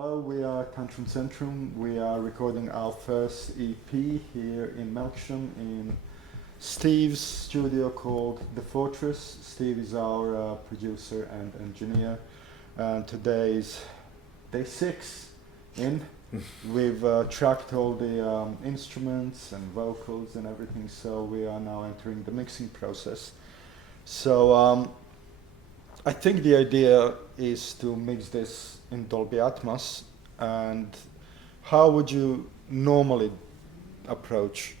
Hello, we are Tantrum Zentrum. We are recording our first EP here in Melksham in Steve's studio called The Fortress. Steve is our producer and engineer, and today is day 6 in. We've tracked all the instruments and vocals and everything, so we are now entering the mixing process. So I think the idea is to mix this in Dolby Atmos. And how would you normally approach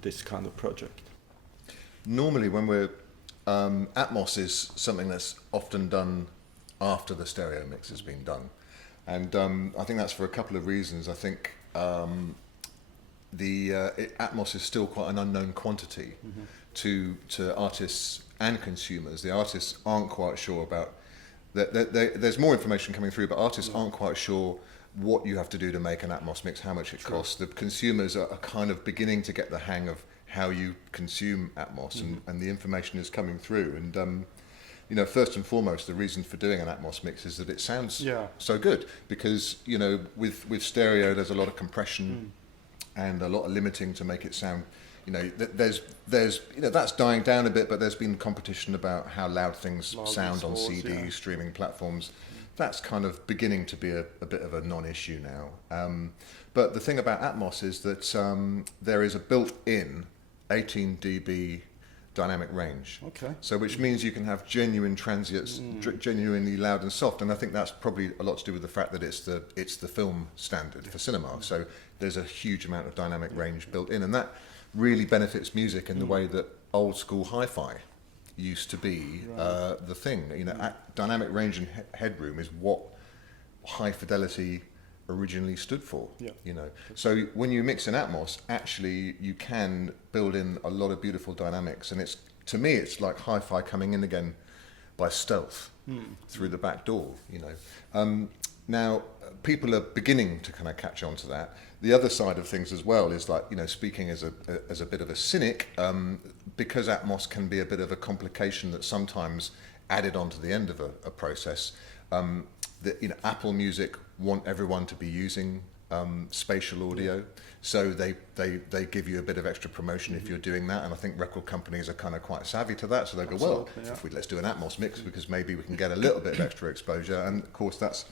this kind of project? Normally when we're, Atmos is something that's often done after the stereo mix has been done. And I think that's for a couple of reasons. I think Atmos is still quite an unknown quantity to artists and consumers. The artists aren't quite sure about there's more information coming through, but artists aren't quite sure what you have to do to make an Atmos mix, how much it costs. The consumers are kind of beginning to get the hang of how you consume Atmos, and the information is coming through. And you know, first and foremost, the reason for doing an Atmos mix is that it sounds so good, because you know, with stereo, there's a lot of compression and a lot of limiting to make it sound. You know, there's you know, that's dying down a bit, but there's been competition about how loud things sound on CD, streaming platforms. That's kind of beginning to be a bit of a non-issue now. But the thing about Atmos is that there is a built-in 18 dB dynamic range. Okay. So which means you can have genuine transients, genuinely loud and soft. And I think that's probably a lot to do with the fact that it's the film standard for cinema. So there's a huge amount of dynamic range built in, and that really benefits music in the way that old school hi-fi used to be the thing. You know, dynamic range and headroom is what high fidelity originally stood for. You know, so when you mix in Atmos, actually you can build in a lot of beautiful dynamics, and it's, to me, it's like hi-fi coming in again by stealth through the back door. You know, now people are beginning to kind of catch on to that. The other side of things as well is, like, you know, speaking as a bit of a cynic, because Atmos can be a bit of a complication that's sometimes added onto the end of a process. You know, Apple Music want everyone to be using spatial audio, so they give you a bit of extra promotion if you're doing that, and I think record companies are kind of quite savvy to that, so they go, well, let's do an Atmos mix because maybe we can get a little bit of extra exposure. And of course that's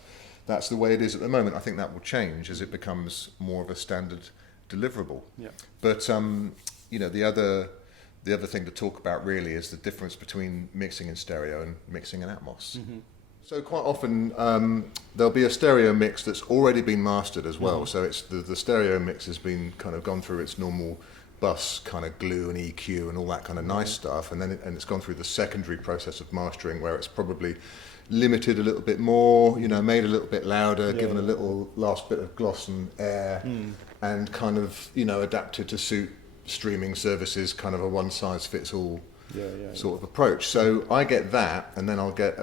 the way it is at the moment. I think that will change as it becomes more of a standard deliverable. But you know, the other thing to talk about really is the difference between mixing in stereo and mixing in Atmos. So quite often there'll be a stereo mix that's already been mastered as well. So it's the stereo mix has been kind of gone through its normal bus kind of glue and EQ and all that kind of nice stuff, and then it's gone through the secondary process of mastering, where it's probably limited a little bit more, you know, made a little bit louder, given a little last bit of gloss and air, and kind of, you know, adapted to suit streaming services, kind of a one-size-fits-all sort of approach. So I get that, and then I'll get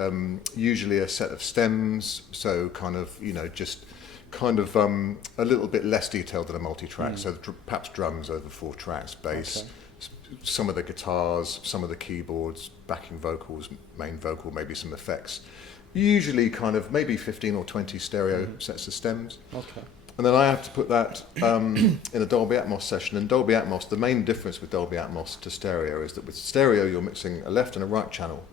usually a set of stems, so kind of, you know, just kind of a little bit less detailed than a multi-track, so perhaps drums over 4 tracks, bass, some of the guitars, some of the keyboards, backing vocals, main vocal, maybe some effects. Usually kind of maybe 15 or 20 stereo sets of stems. And then I have to put that in a Dolby Atmos session. And Dolby Atmos, the main difference with Dolby Atmos to stereo is that with stereo you're mixing a left and a right channel,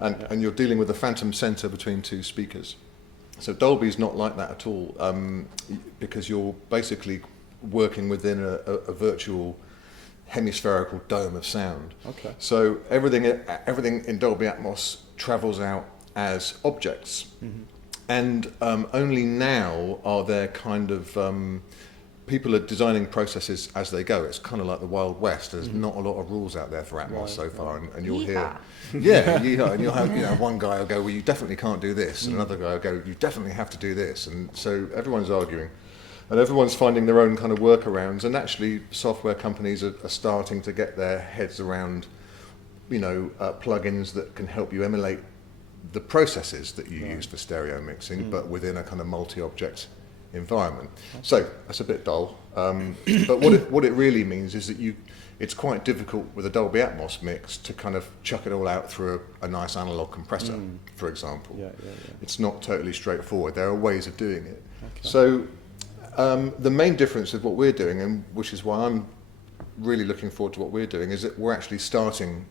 and you're dealing with a phantom center between 2 speakers. So Dolby's not like that at all, because you're basically working within a virtual hemispherical dome of sound. So everything in Dolby Atmos travels out as objects. And only now are there kind of people are designing processes as they go. It's kind of like the Wild West. There's not a lot of rules out there for Atmos so far, and you'll hear, and you'll have, you know, one guy will go, well, you definitely can't do this, and another guy will go, you definitely have to do this, and so everyone's arguing, and everyone's finding their own kind of workarounds. And actually, software companies are starting to get their heads around, you know, plugins that can help you emulate the processes that you use for stereo mixing, but within a kind of multi-object environment. So that's a bit dull. But what it really means is that it's quite difficult with a Dolby Atmos mix to kind of chuck it all out through a nice analog compressor, for example. It's not totally straightforward. There are ways of doing it. Okay. So the main difference of what we're doing, and which is why I'm really looking forward to what we're doing, is that we're actually starting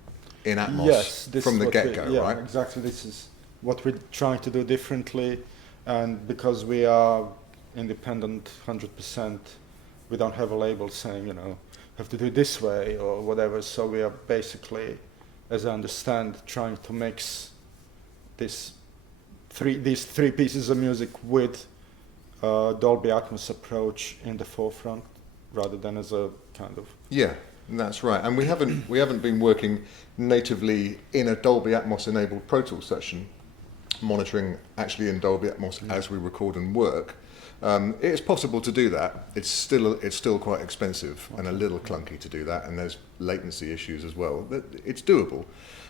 in Atmos from the get-go, right? Exactly. This is what we're trying to do differently, and because we are independent 100%, we don't have a label saying, you know, have to do it this way or whatever. So we are basically, as I understand, trying to mix these three pieces of music with Dolby Atmos approach in the forefront, rather than as a kind of... Yeah, that's right. And we haven't been working natively in a Dolby Atmos enabled Pro Tools session, monitoring actually in Dolby Atmos as we record and work. It's possible to do that. It's still quite expensive and a little clunky to do that, and there's latency issues as well. It's doable,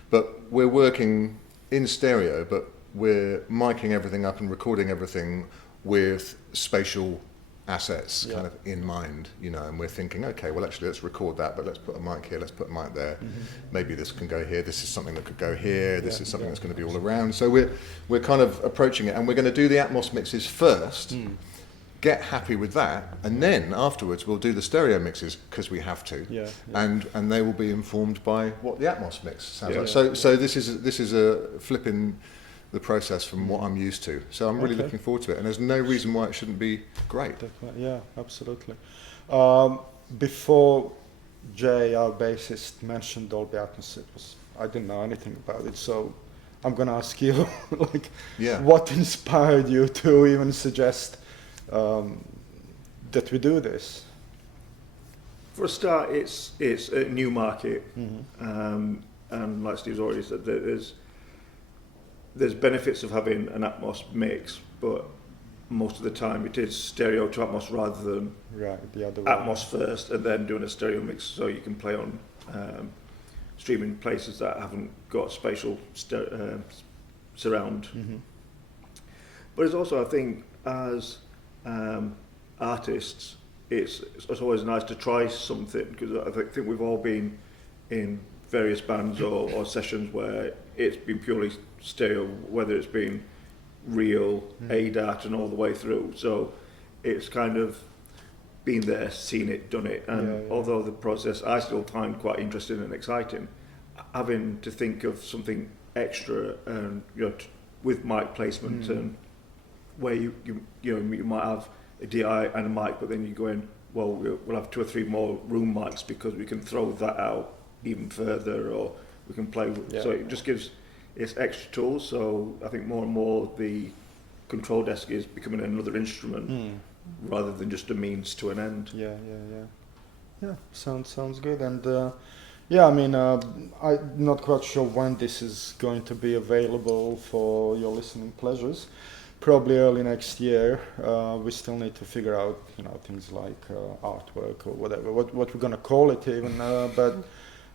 but we're working in stereo, but we're miking everything up and recording everything with spatial assets kind of in mind, you know, and we're thinking, okay, well actually let's record that, but let's put a mic here, let's put a mic there. Maybe this can go here, this is something that could go here, this is something that's going to be all around. So we're kind of approaching it, and we're going to do the Atmos mixes first, get happy with that, and then afterwards we'll do the stereo mixes because we have to, and they will be informed by what the Atmos mix sounds like. So this is a flipping the process from what I'm used to. So I'm really looking forward to it, and there's no reason why it shouldn't be great. Yeah, absolutely. Before Jay, our bassist, mentioned Dolby Atmos, I didn't know anything about it, so I'm gonna ask you, what inspired you to even suggest that we do this? For a start, it's a new market, and like Steve's already said, there's benefits of having an Atmos mix, but most of the time it is stereo to Atmos rather than the other way. Atmos first and then doing a stereo mix, so you can play on streaming places that haven't got spatial surround. But it's also, I think, as artists, it's always nice to try something, because I think we've all been in various bands or sessions where it's been purely stereo, whether it's been real, ADAT and all the way through. So it's kind of been there, seen it, done it. And although the process I still find quite interesting and exciting, having to think of something extra and with mic placement and where you might have a DI and a mic, but then you go in, well, we'll have 2 or 3 more room mics because we can throw that out even further, or we can play with, so it just gives it's extra tools. So I think more and more the control desk is becoming another instrument rather than just a means to an end. Sounds good. And I mean, I'm not quite sure when this is going to be available for your listening pleasures. Probably early next year. We still need to figure out, things like artwork or whatever, what we're gonna call it even. But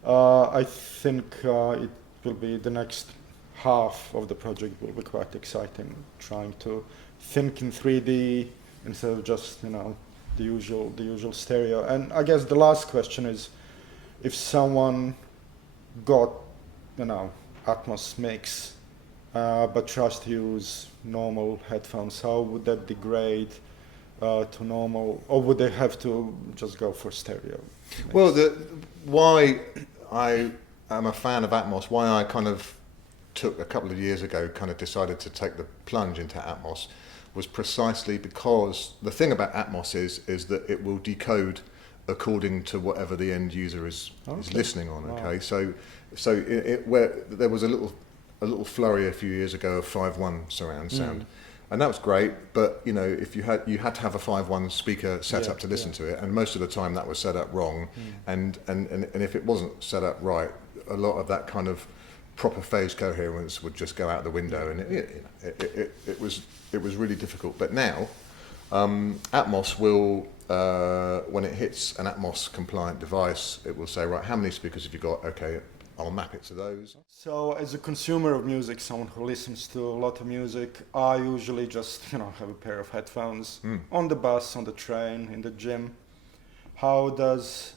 I think it will be the next half of the project will be quite exciting, trying to think in 3D instead of just the usual stereo. And I guess the last question is, if someone got Atmos mix but tries to use normal headphones, how would that degrade to normal, or would they have to just go for stereo mix? Well, why I am a fan of Atmos, why I kind of took a couple of years ago, kind of decided to take the plunge into Atmos, was precisely because the thing about Atmos is that it will decode according to whatever the end user is listening on. Okay, so where there was a little flurry a few years ago of 5.1 surround sound, and that was great. But if you had to have a 5.1 speaker set up to listen to it, and most of the time that was set up wrong, and if it wasn't set up right, a lot of that kind of proper phase coherence would just go out the window, and it was really difficult. But now Atmos will, when it hits an Atmos compliant device, it will say, right, how many speakers have you got? Okay, I'll map it to those. So as a consumer of music, someone who listens to a lot of music, I usually just have a pair of headphones on the bus, on the train, in the gym. how does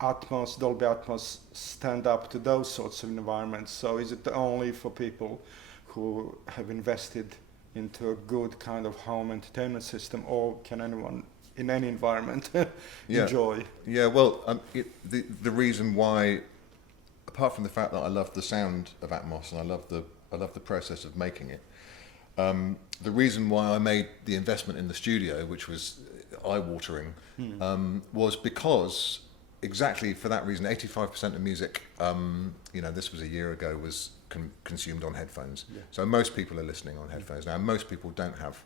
Atmos, Dolby Atmos, stand up to those sorts of environments? So is it only for people who have invested into a good kind of home entertainment system, or can anyone in any environment enjoy? Yeah, well, the reason why, apart from the fact that I love the sound of Atmos and I love the process of making it, the reason why I made the investment in the studio, which was eye-watering, was because exactly for that reason, 85% of music, this was a year ago, was consumed on headphones. Yeah. So most people are listening on headphones now. Most people don't have,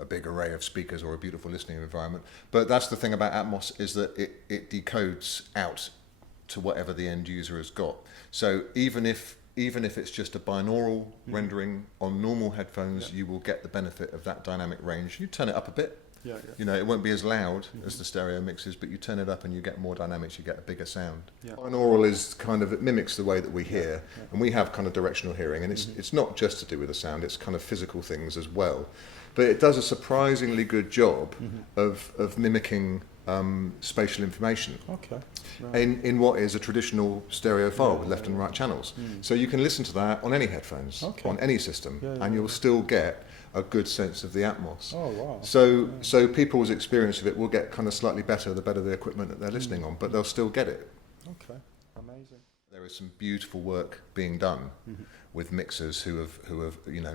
a big array of speakers or a beautiful listening environment. But that's the thing about Atmos, is that it decodes out to whatever the end user has got. So even if it's just a binaural rendering on normal headphones, you will get the benefit of that dynamic range. You turn it up a bit. It won't be as loud as the stereo mixes, but you turn it up and you get more dynamics, you get a bigger sound. Binaural is kind of, it mimics the way that we hear, and we have kind of directional hearing, and it's not just to do with the sound, it's kind of physical things as well. But it does a surprisingly good job of mimicking spatial information in what is a traditional stereo file with left and right channels. So you can listen to that on any headphones, on any system, and you'll still get a good sense of the Atmos. Oh, wow. So people's experience of it will get kind of slightly better the better the equipment that they're listening on, but they'll still get it. Okay, amazing. There is some beautiful work being done with mixers who have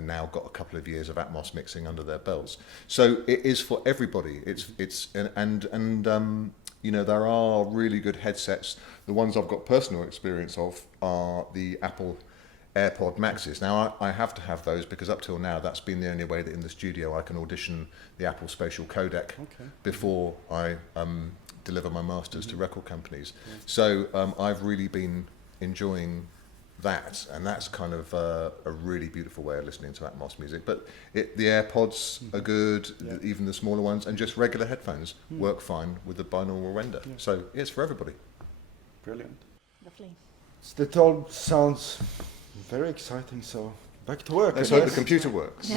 now got a couple of years of Atmos mixing under their belts. So it is for everybody. There are really good headsets. The ones I've got personal experience of are the Apple AirPod Maxes. Now I have to have those because up till now that's been the only way that in the studio I can audition the Apple Spatial Codec before I deliver my masters to record companies. So I've really been enjoying that, and that's kind of a really beautiful way of listening to Atmos music. But the AirPods are good, even the smaller ones, and just regular headphones work fine with the binaural render. So it's for everybody. Brilliant. Lovely. That all sounds very exciting, so back to work. Let's hope the computer works.